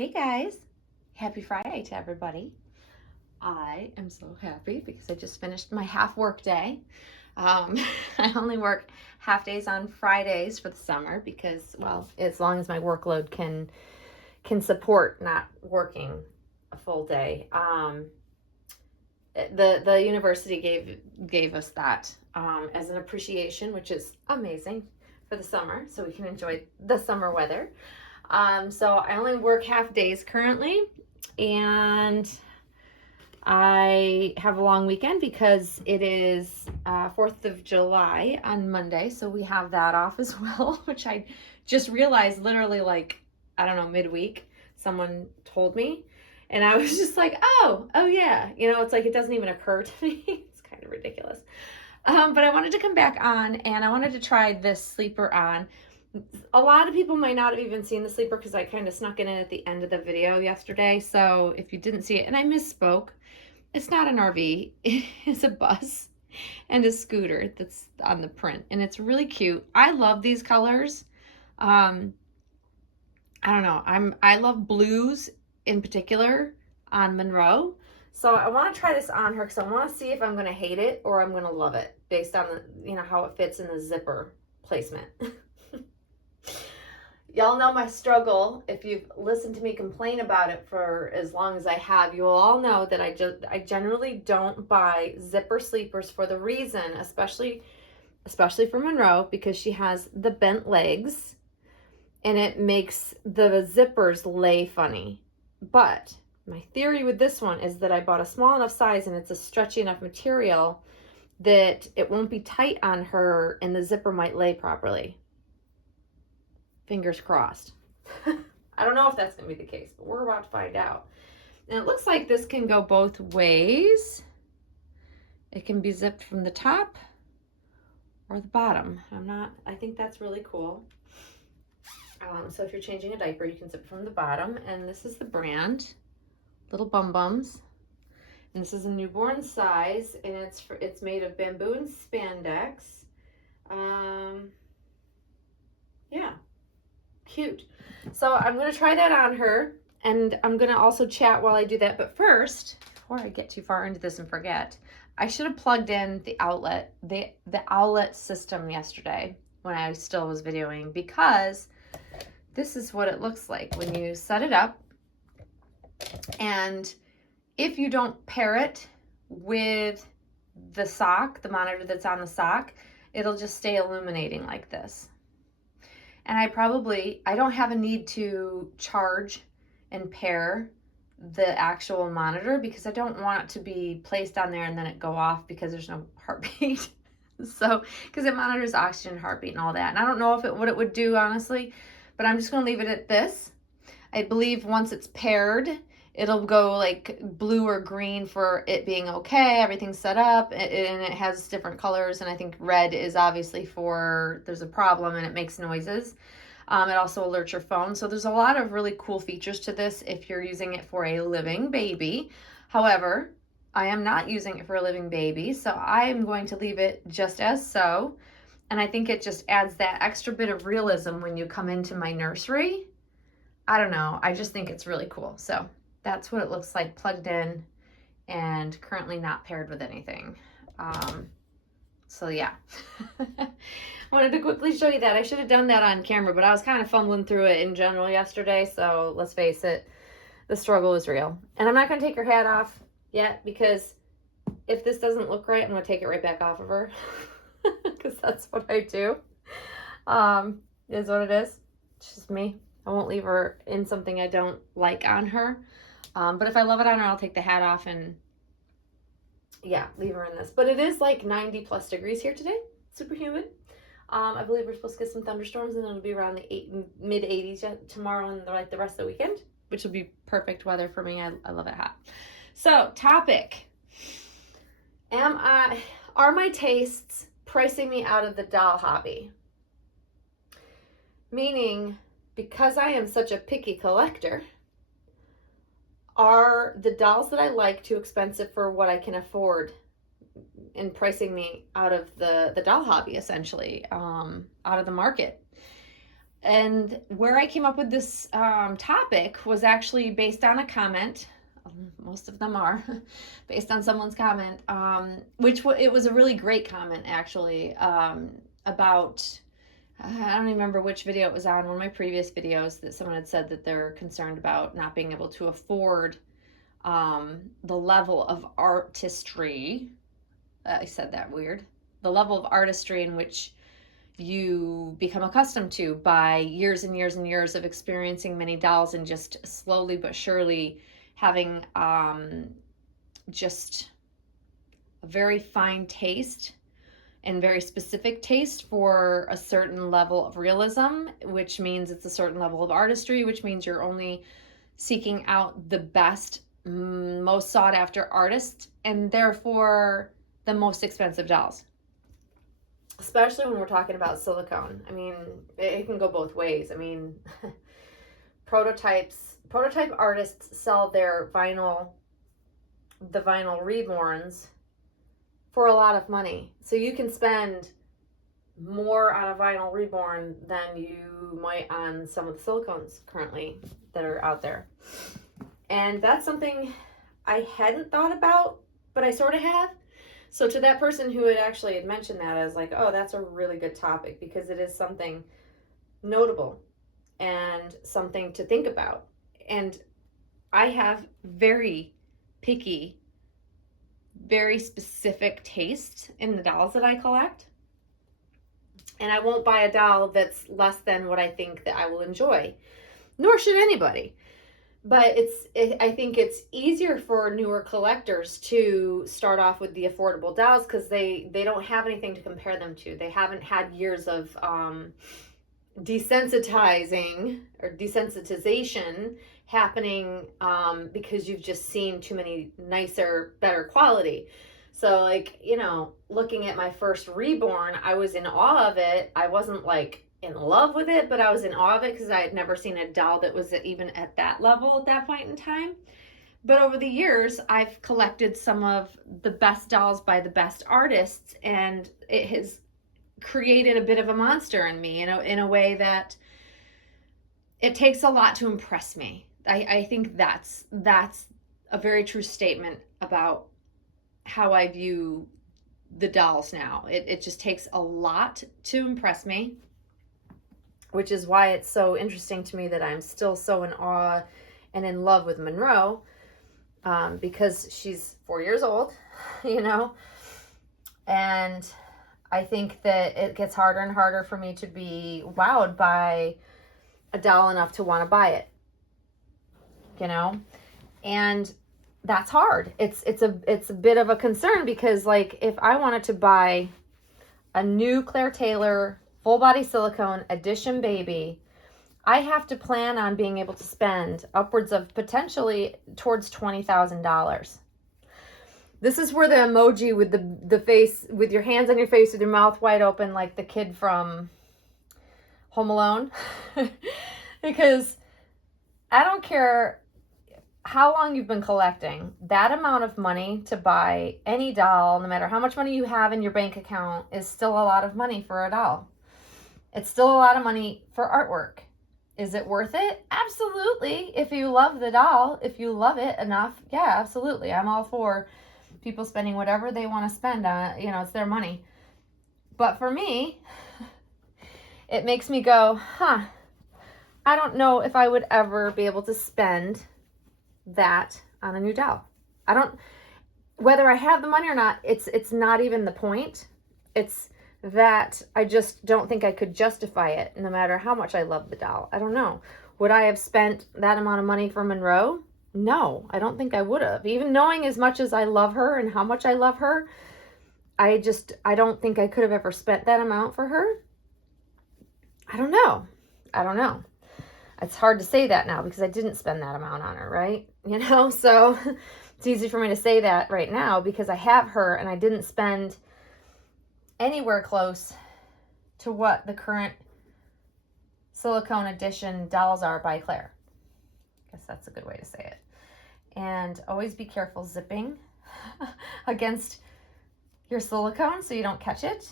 Hey guys, happy Friday to everybody. I am so happy because I just finished my half work day. I only work half days on Fridays for the summer because, well, as long as my workload can support not working a full day. The university gave us that as an appreciation, which is amazing for the summer, so we can enjoy the summer weather. So I only work half days currently, and I have a long weekend because it is 4th of July on Monday, so we have that off as well, which I just realized literally like, I don't know, midweek, someone told me, and I was just like, oh yeah, it's like it doesn't even occur to me. It's kind of ridiculous. But I wanted to come back on, and I wanted to try this sleeper on. A lot of people might not have even seen the sleeper because I kind of snuck it in at the end of the video yesterday. So if you didn't see it, and I misspoke, it's not an RV, it's a bus and a scooter that's on the print, and it's really cute. I love these colors. I don't know. I love blues in particular on Monroe. So I want to try this on her because I want to see if I'm going to hate it or I'm going to love it based on how it fits in the zipper placement. Y'all know my struggle. If you've listened to me complain about it for as long as I have, you will all know that I generally don't buy zipper sleepers for the reason, especially for Monroe, because she has the bent legs and it makes the zippers lay funny. But my theory with this one is that I bought a small enough size and it's a stretchy enough material that it won't be tight on her and the zipper might lay properly. Fingers crossed. I don't know if that's going to be the case, but we're about to find out. And it looks like this can go both ways. It can be zipped from the top or the bottom. I think that's really cool. So if you're changing a diaper, you can zip from the bottom. And this is the brand, Little Bum Bums. And this is a newborn size, and it's made of bamboo and spandex. Yeah. Cute. So I'm going to try that on her, and I'm going to also chat while I do that. But first, before I get too far into this and forget, I should have plugged in the outlet, the outlet system yesterday when I still was videoing, because this is what it looks like when you set it up. And if you don't pair it with the sock, the monitor that's on the sock, it'll just stay illuminating like this. And I don't have a need to charge and pair the actual monitor because I don't want it to be placed on there and then it go off because there's no heartbeat. So, because it monitors oxygen, heartbeat, and all that. And I don't know what it would do, honestly, but I'm just going to leave it at this. I believe once it's paired, it'll go like blue or green for it being okay. Everything's set up, and it has different colors. And I think red is obviously for there's a problem and it makes noises. It also alerts your phone. So there's a lot of really cool features to this if you're using it for a living baby. However, I am not using it for a living baby, so I am going to leave it just as so. And I think it just adds that extra bit of realism when you come into my nursery. I don't know. I just think it's really cool. So that's what it looks like plugged in and currently not paired with anything. So yeah, wanted to quickly show you that. I should have done that on camera, but I was kind of fumbling through it in general yesterday. So let's face it, the struggle is real. And I'm not going to take her hat off yet because if this doesn't look right, I'm going to take it right back off of her because that's what I do. Is what it is. It's just me. I won't leave her in something I don't like on her. But if I love it on her, I'll take the hat off and yeah, leave her in this. But it is like 90 plus degrees here today. Super humid. I believe we're supposed to get some thunderstorms and it'll be around the mid 80s tomorrow and the rest of the weekend, which will be perfect weather for me. I love it hot. So topic. Are my tastes pricing me out of the doll hobby? Meaning, because I am such a picky collector, are the dolls that I like too expensive for what I can afford and pricing me out of the doll hobby, essentially, out of the market? And where I came up with this topic was actually based on a comment. Most of them are based on someone's comment, it was a really great comment, actually, about, I don't remember which video it was on, one of my previous videos, that someone had said that they're concerned about not being able to afford the level of artistry. I said that weird. The level of artistry in which you become accustomed to by years and years and years of experiencing many dolls and just slowly but surely having just a very fine taste and very specific taste for a certain level of realism, which means it's a certain level of artistry, which means you're only seeking out the best, most sought after artists, and therefore the most expensive dolls. Especially when we're talking about silicone. I mean, it can go both ways. I mean, prototype artists sell their the vinyl reborns for a lot of money. So you can spend more on a vinyl reborn than you might on some of the silicones currently that are out there. And that's something I hadn't thought about, but I sort of have. So to that person who had mentioned that, I was like, oh, that's a really good topic, because it is something notable and something to think about. And I have very picky, very specific taste in the dolls that I collect. And I won't buy a doll that's less than what I think that I will enjoy, nor should anybody. But I think it's easier for newer collectors to start off with the affordable dolls, because they don't have anything to compare them to. They haven't had years of desensitization happening, because you've just seen too many nicer, better quality. So, like, you know, looking at my first reborn, I was in awe of it. I wasn't like in love with it, but I was in awe of it because I had never seen a doll that was even at that level at that point in time. But over the years, I've collected some of the best dolls by the best artists, and it has created a bit of a monster in me, in a way that it takes a lot to impress me. I think that's a very true statement about how I view the dolls now. It just takes a lot to impress me, which is why it's so interesting to me that I'm still so in awe and in love with Monroe, because she's 4 years old, and I think that it gets harder and harder for me to be wowed by a doll enough to want to buy it, and that's hard. It's a bit of a concern, because, like, if I wanted to buy a new Claire Taylor full body silicone edition baby, I have to plan on being able to spend upwards of potentially towards $20,000. This is where the emoji with the face, with your hands on your face with your mouth wide open, like the kid from Home Alone, because I don't care how long you've been collecting, that amount of money to buy any doll, no matter how much money you have in your bank account, is still a lot of money for a doll. It's still a lot of money for artwork. Is it worth it? Absolutely. If you love the doll, if you love it enough, yeah, absolutely. I'm all for people spending whatever they want to spend on it. It's their money. But for me, it makes me go, I don't know if I would ever be able to spend that on a new doll. Whether I have the money or not, it's not even the point. It's that I just don't think I could justify it, no matter how much I love the doll. I don't know. Would I have spent that amount of money for Monroe? No, I don't think I would have. Even knowing as much as I love her and how much I love her, I don't think I could have ever spent that amount for her. I don't know. It's hard to say that now, because I didn't spend that amount on her, right? So it's easy for me to say that right now because I have her and I didn't spend anywhere close to what the current silicone edition dolls are by Claire. I guess that's a good way to say it. And always be careful zipping against your silicone so you don't catch it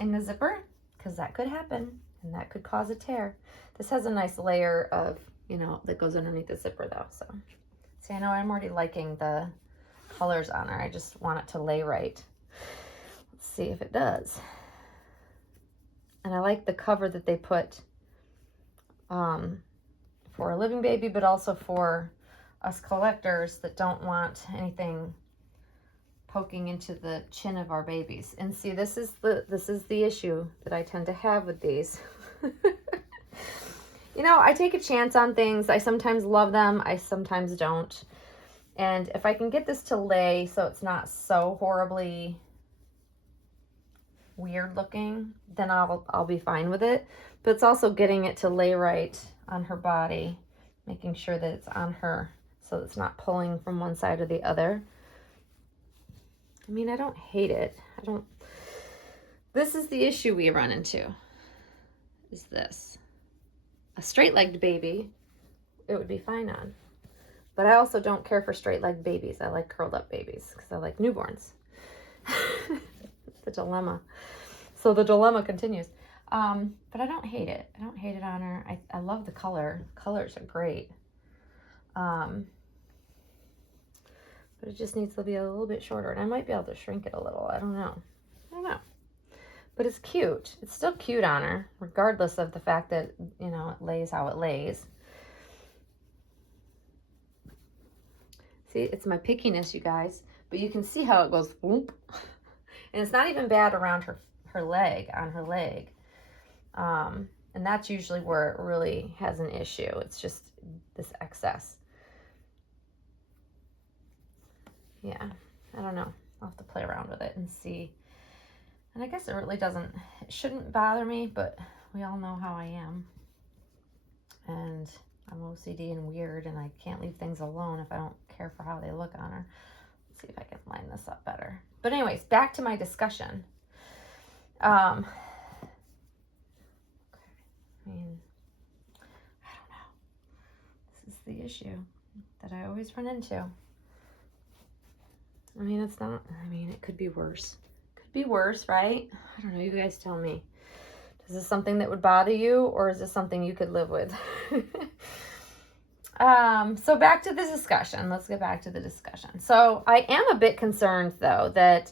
in the zipper, because that could happen. and that could cause a tear. This has a nice layer of, that goes underneath the zipper though. So see, I know I'm already liking the colors on her. I just want it to lay right. Let's see if it does. And I like the cover that they put for a living baby, but also for us collectors that don't want anything poking into the chin of our babies. And see, this is the issue that I tend to have with these. I take a chance on things. I sometimes love them, I sometimes don't. And if I can get this to lay so it's not so horribly weird looking, then I'll be fine with it. But it's also getting it to lay right on her body, making sure that it's on her so it's not pulling from one side or the other. I mean, I don't hate it. This is the issue we run into, is this. A straight-legged baby, it would be fine on. But I also don't care for straight-legged babies. I like curled-up babies because I like newborns. The dilemma. So the dilemma continues. But I don't hate it. I don't hate it on her. I love the color. Colors are great. But it just needs to be a little bit shorter. And I might be able to shrink it a little. I don't know. But it's cute. It's still cute on her, regardless of the fact that, it lays how it lays. See, it's my pickiness, you guys. But you can see how it goes whoop. And it's not even bad around her leg, on her leg. And that's usually where it really has an issue. It's just this excess. Yeah, I don't know. I'll have to play around with it and see. And I guess it shouldn't bother me, but we all know how I am. And I'm OCD and weird, and I can't leave things alone if I don't care for how they look on her. Let's see if I can line this up better. But anyways, back to my discussion. I mean, I don't know. This is the issue that I always run into. I mean, it could be worse. Could be worse, right? I don't know. You guys tell me. Is this something that would bother you, or is this something you could live with? So back to the discussion. Let's get back to the discussion. So I am a bit concerned, though, that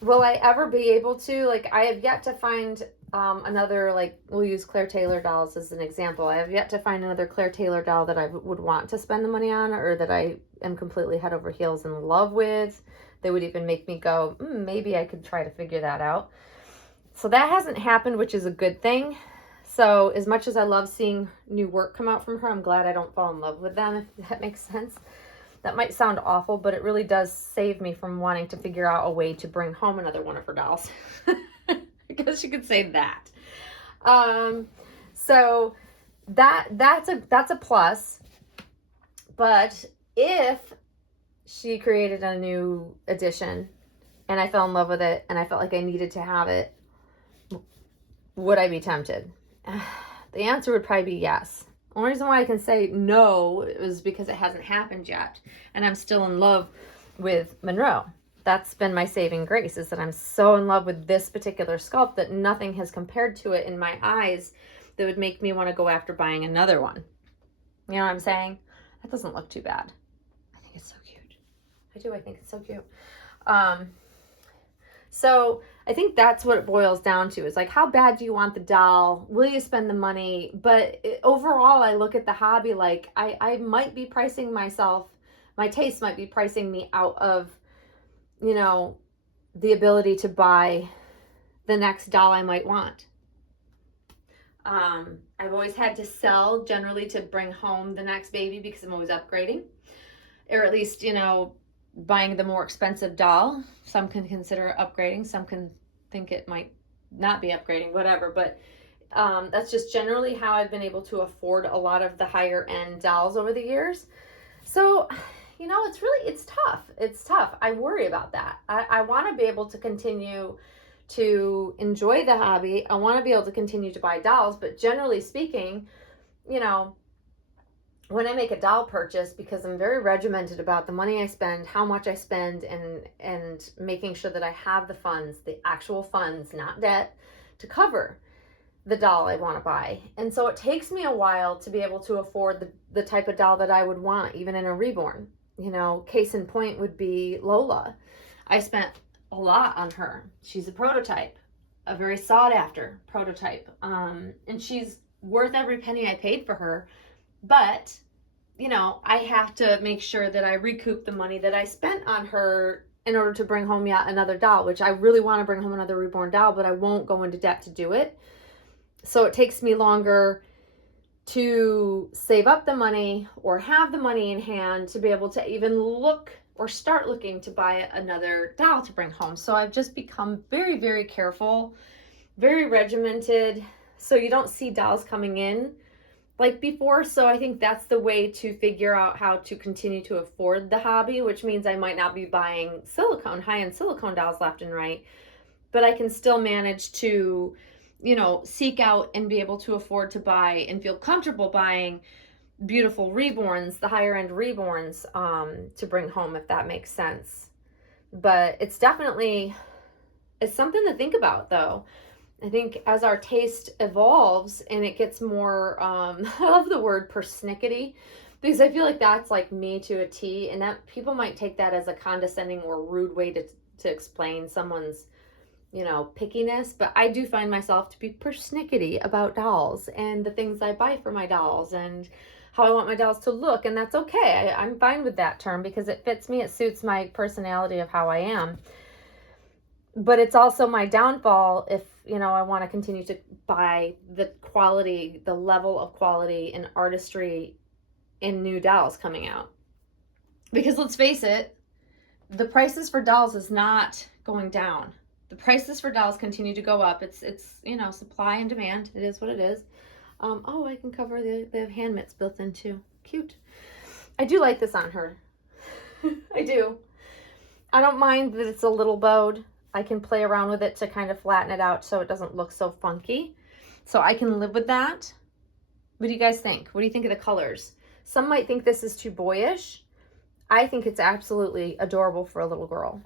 will I ever be able to, I have yet to find another, we'll use Claire Taylor dolls as an example. I have yet to find another Claire Taylor doll that I would want to spend the money on, or that I am completely head over heels in love with. That would even make me go, maybe I could try to figure that out. So that hasn't happened, which is a good thing. So as much as I love seeing new work come out from her, I'm glad I don't fall in love with them, if that makes sense. That might sound awful, but it really does save me from wanting to figure out a way to bring home another one of her dolls. I guess you could say that. So that's a plus. But if she created a new edition and I fell in love with it and I felt like I needed to have it, would I be tempted? The answer would probably be yes. The only reason why I can say no is because it hasn't happened yet. And I'm still in love with Monroe. That's been my saving grace, is that I'm so in love with this particular sculpt that nothing has compared to it in my eyes that would make me want to go after buying another one. You know what I'm saying? That doesn't look too bad. I think it's so cute. I think it's so cute. So I think that's what it boils down to, is how bad do you want the doll? Will you spend the money? But overall, I look at the hobby I might be pricing myself, my taste might be pricing me out of, the ability to buy the next doll I might want. I've always had to sell generally to bring home the next baby because I'm always upgrading, or at least, buying the more expensive doll. Some can consider upgrading, some can think it might not be upgrading, whatever. But that's just generally how I've been able to afford a lot of the higher end dolls over the years. So, it's tough. It's tough. I worry about that. I want to be able to continue to enjoy the hobby. I want to be able to continue to buy dolls, but generally speaking, when I make a doll purchase, because I'm very regimented about the money I spend, how much I spend, and making sure that I have the funds, the actual funds, not debt, to cover the doll I want to buy. And so it takes me a while to be able to afford the type of doll that I would want, even in a reborn. You know, case in point would be Lola. I spent a lot on her. She's a prototype, a very sought after prototype. And she's worth every penny I paid for her. But, you know, I have to make sure that I recoup the money that I spent on her in order to bring home yet another doll, which I really want to bring home another reborn doll, but I won't go into debt to do it. So it takes me longer to save up the money or have the money in hand to be able to even look or start looking to buy another doll to bring home. So I've just become very, very careful, very regimented, so you don't see dolls coming in like before. So I think that's the way to figure out how to continue to afford the hobby, which means I might not be buying silicone, high-end silicone dolls left and right, but I can still manage to, you know, seek out and be able to afford to buy and feel comfortable buying beautiful reborns, the higher end reborns, to bring home, if that makes sense. But it's definitely, it's something to think about though. I think as our taste evolves and it gets more, I love the word persnickety, because I feel like that's like me to a T, and that people might take that as a condescending or rude way to explain someone's, you know, pickiness. But I do find myself to be persnickety about dolls and the things I buy for my dolls and how I want my dolls to look. And that's okay. I'm fine with that term because it fits me. It suits my personality of how I am. But it's also my downfall if, you know, I want to continue to buy the quality, the level of quality and artistry in new dolls coming out. Because let's face it, the prices for dolls is not going down. The prices for dolls continue to go up. It's you know, supply and demand. It is what it is. Oh, I can cover they have hand mitts built in too. Cute. I do like this on her. I do. I don't mind that it's a little bowed. I can play around with it to kind of flatten it out so it doesn't look so funky. So I can live with that. What do you guys think? What do you think of the colors? Some might think this is too boyish. I think it's absolutely adorable for a little girl.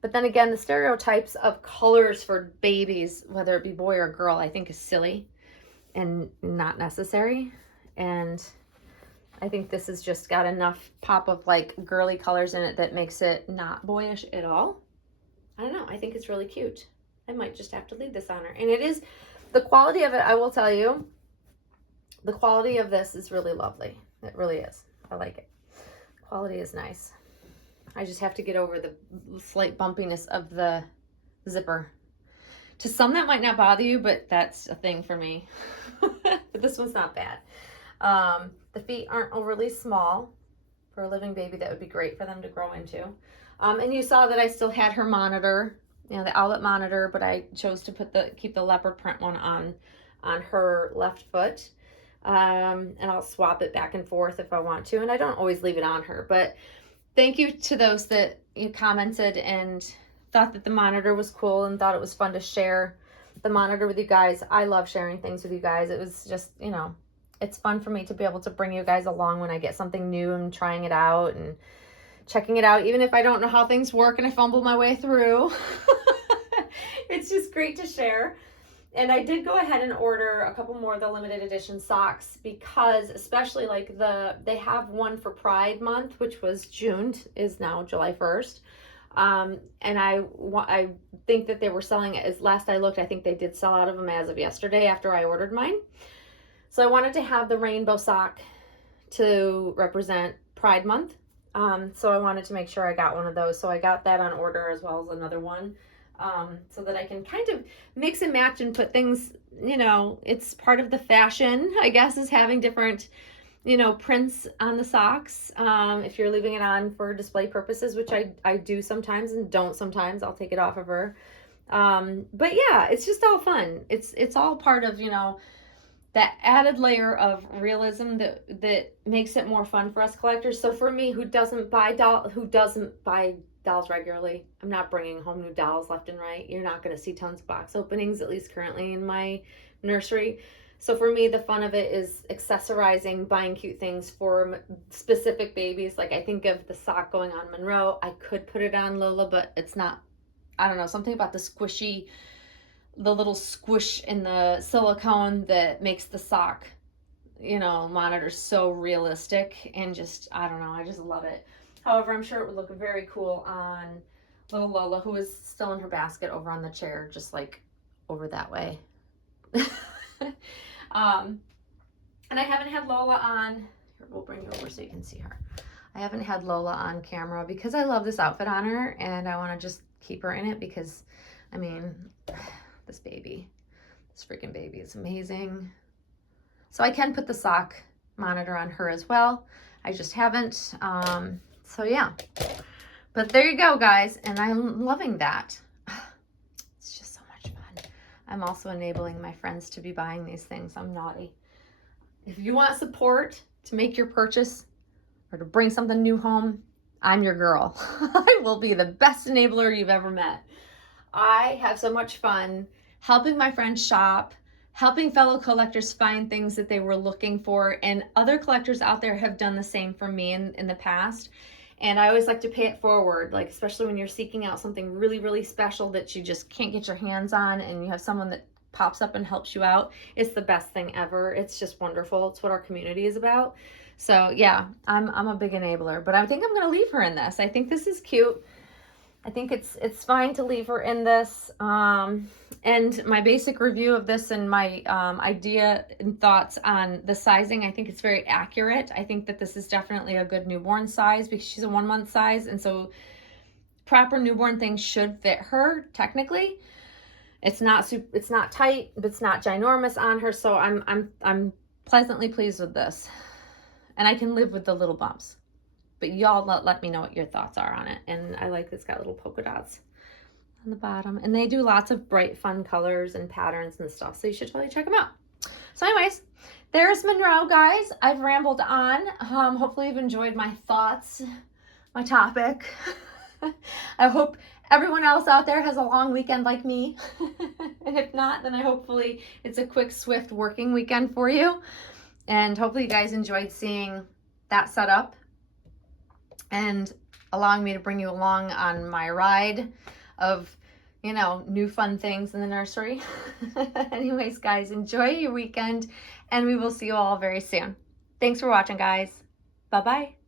But then again, the stereotypes of colors for babies, whether it be boy or girl, I think is silly and not necessary. And I think this has just got enough pop of like girly colors in it that makes it not boyish at all. I don't know. I think it's really cute. I might just have to leave this on her. And it is, the quality of it, I will tell you, the quality of this is really lovely. It really is. I like it. Quality is nice. I just have to get over the slight bumpiness of the zipper. To some that might not bother you, but that's a thing for me. But this one's not bad. The feet aren't overly small. For a living baby, that would be great for them to grow into. And you saw that I still had her monitor, you know, the outlet monitor, but I chose to keep the leopard print one on her left foot. And I'll swap it back and forth if I want to. And I don't always leave it on her, but thank you to those that you commented and thought that the monitor was cool and thought it was fun to share the monitor with you guys. I love sharing things with you guys. It was just, you know, it's fun for me to be able to bring you guys along when I get something new and trying it out and checking it out, even if I don't know how things work and I fumble my way through. It's just great to share. And I did go ahead and order a couple more of the limited edition socks because especially like they have one for Pride Month, which was June, is now July 1st. And I think that they were selling, as last I looked, I think they did sell out of them as of yesterday after I ordered mine. So I wanted to have the rainbow sock to represent Pride Month. So I wanted to make sure I got one of those. So I got that on order as well as another one. So that I can kind of mix and match and put things, you know, it's part of the fashion, I guess, is having different, you know, prints on the socks. If you're leaving it on for display purposes, which I do sometimes and don't sometimes, I'll take it off of her. But yeah, it's just all fun. It's all part of, you know, that added layer of realism that makes it more fun for us collectors. So for me, who doesn't buy dolls regularly, I'm not bringing home new dolls left and right. You're not going to see tons of box openings, at least currently in my nursery. So for me, the fun of it is accessorizing, buying cute things for specific babies. Like I think of the sock going on Monroe. I could put it on Lola, but it's not, I don't know, something about the squishy the little squish in the silicone that makes the sock, you know, monitor so realistic, and just, I don't know, I just love it. However, I'm sure it would look very cool on little Lola, who is still in her basket over on the chair, just like over that way. And I haven't had Lola on, here, we'll bring you over so you can see her. I haven't had Lola on camera because I love this outfit on her, and I want to just keep her in it because, I mean, this freaking baby is amazing. So I can put the sock monitor on her as well. I just haven't. So yeah, but there you go, guys. And I'm loving that. It's just so much fun. I'm also enabling my friends to be buying these things. I'm naughty. If you want support to make your purchase or to bring something new home, I'm your girl. I will be the best enabler you've ever met. I have so much fun helping my friends shop, helping fellow collectors find things that they were looking for, and other collectors out there have done the same for me in the past. And I always like to pay it forward, like especially when you're seeking out something really, really special that you just can't get your hands on, and you have someone that pops up and helps you out. It's the best thing ever. It's just wonderful. It's what our community is about. So yeah, I'm a big enabler, but I think I'm gonna leave her in this. I think this is cute. I think it's fine to leave her in this. And my basic review of this and my idea and thoughts on the sizing, I think it's very accurate. I think that this is definitely a good newborn size because she's a 1 month size, and so proper newborn things should fit her technically. It's not tight, but it's not ginormous on her, so I'm pleasantly pleased with this, and I can live with the little bumps. But y'all let me know what your thoughts are on it. And I like it's got little polka dots on the bottom, and they do lots of bright, fun colors and patterns and stuff, so you should totally check them out. So anyways, there's Monroe, guys. I've rambled on. Hopefully you've enjoyed my thoughts, my topic. I hope everyone else out there has a long weekend like me. And if not, then hopefully it's a quick, swift working weekend for you. And hopefully you guys enjoyed seeing that setup and allowing me to bring you along on my ride of, you know, new fun things in the nursery. Anyways, guys, enjoy your weekend, and we will see you all very soon. Thanks for watching, guys. Bye-bye.